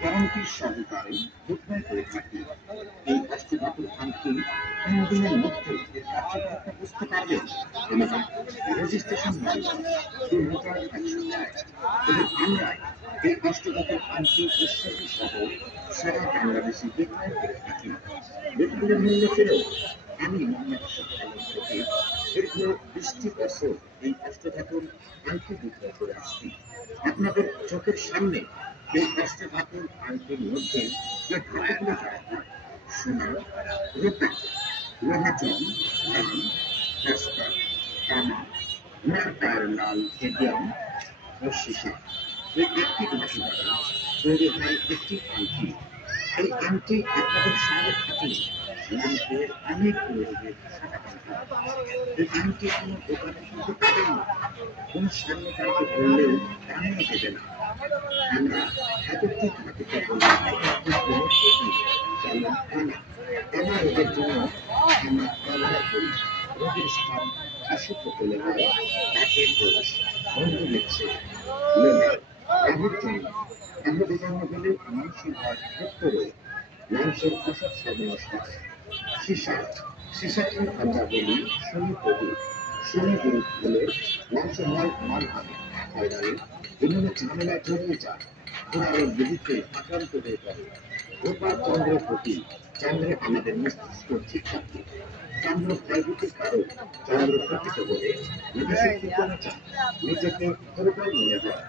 Guarantee সহকারে বিক্রয় করে থাকি। এই অষ্টধাতুর আংটি 3 দিনের মধ্যে এর কার্যকারিতা বুঝতে পারবেন আমাদের রেজিস্ট্রেশন নম্বর 2104 এবং আমরা এই অষ্টধাতুর আংটি উৎসর্গ সহ সারা বাংলাদেশে বিক্রয় করে থাকি। বিক্রয়ের মূল্য ফেরত আমি মোহাম্মদ আলম থেকে দীর্ঘ 20টি বছর এই অষ্টধাতুর আংটি বিক্রয় করে আসছি। আপনাদের চোখের সামনে এই অষ্টধাতুর আংটির মধ্যে যে ধাতুগুলো করা হয় সোনা, রূপা, লোহাচুন, ধান, দস্তা, তামা, মার্কার লাল হেডিয়াম ও সীসা, এই একটি ধাতু দ্বারা তৈরি হয় একটি আংটি। এই আংটি আপনাদের সঙ্গে থাকলে মানুষের অনেক রোগের সমাধান হয়। এই আংটি কোনো দোকানে কিনতে পাবেন না, কোন স্বর্ণকারকে বললেও দামও দেবে না। আমরা একত্রিত ধাতুকে বলি যেমন তামা রোগের জন্য আমরা ব্যবহার করি। রোগের স্থান অশুদ্ধ হলে হয় দাঁতের দোষ, বন্ধ লিখছে লেবার এর জন্য আমরা বিভিন্ন হলে মানুষের হয় রক্ত রোগ, মানুষের অসৎ সর্বনাশ হয়। সীসা সীসাকে আমরা বলি শনি প্রদীপ। শনি দূর হলে মানুষের হয় মানহানি, হয়রানি, বিভিন্ন ঝামেলায় জড়িয়ে যায়, পুরানো বিধিতে আক্রান্ত হয়ে পড়ে। রূপা চন্দ্রের প্রতি, চন্দ্রে আমাদের মস্তিষ্ক ঠিক থাকে। চন্দ্র ক্ষয়ক্ষতির কারণ, চন্দ্র প্রকৃত বলে নিজস্ব কমে যায়, নিজেকে দুর্বল মনে হয়।